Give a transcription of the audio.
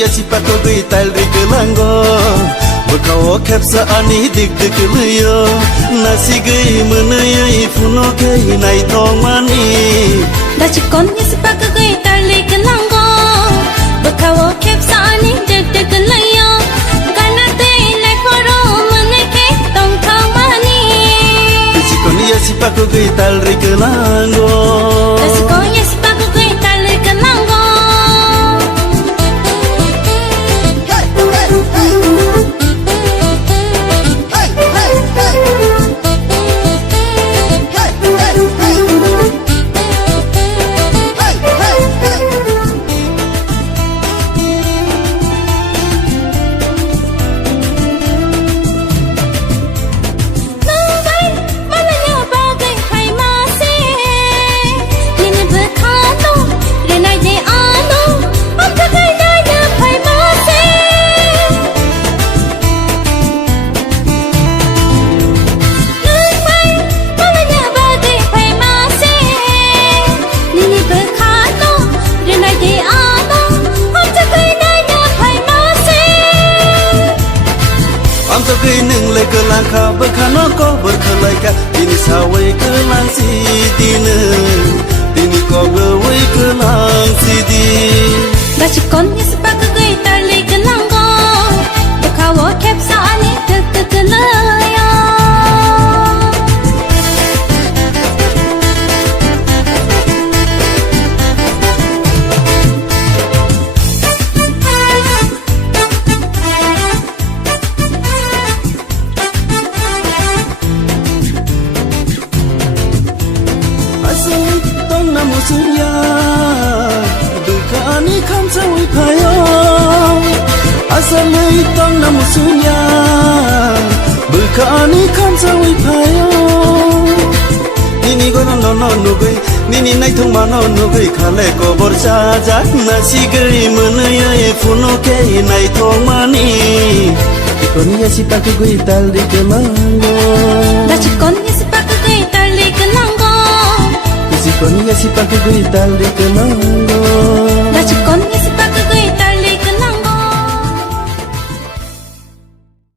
ya si pako gui tal ri kelango Bekau kepsa ani dik dik liyo Nasi gui menayai funo kei nai tong mani Dachi kon ya si pako gui tal ri kelango Bekau kepsa ani dik dik liyo Gana te nai foro menai kei tong tong mani Dachi kon ya si pako gui tal ri kelango Dachi kon ya si pako gui tal ri kelango Gei neng le kelang ka berkano ko berkelai ka Dini sawai kelang si dine Dini ko bewai kelang si di Dachi kon ya si pako gui tal ri kelango Bekau kepsa ani dik dik liyo Musunya Dukani kan sawi payo Asal itong na musunya Dukani kan sawi payo Nini gono no no nugui Nini nai thong ma no nugui Khale ko borsa jak Nasi gari menayai funo kei nai thong mani Ikon ya si pakai gui tal di kelango Dachi kon ya si pako gui tal ri kelango Si kon ya si pakai gui tal di kelango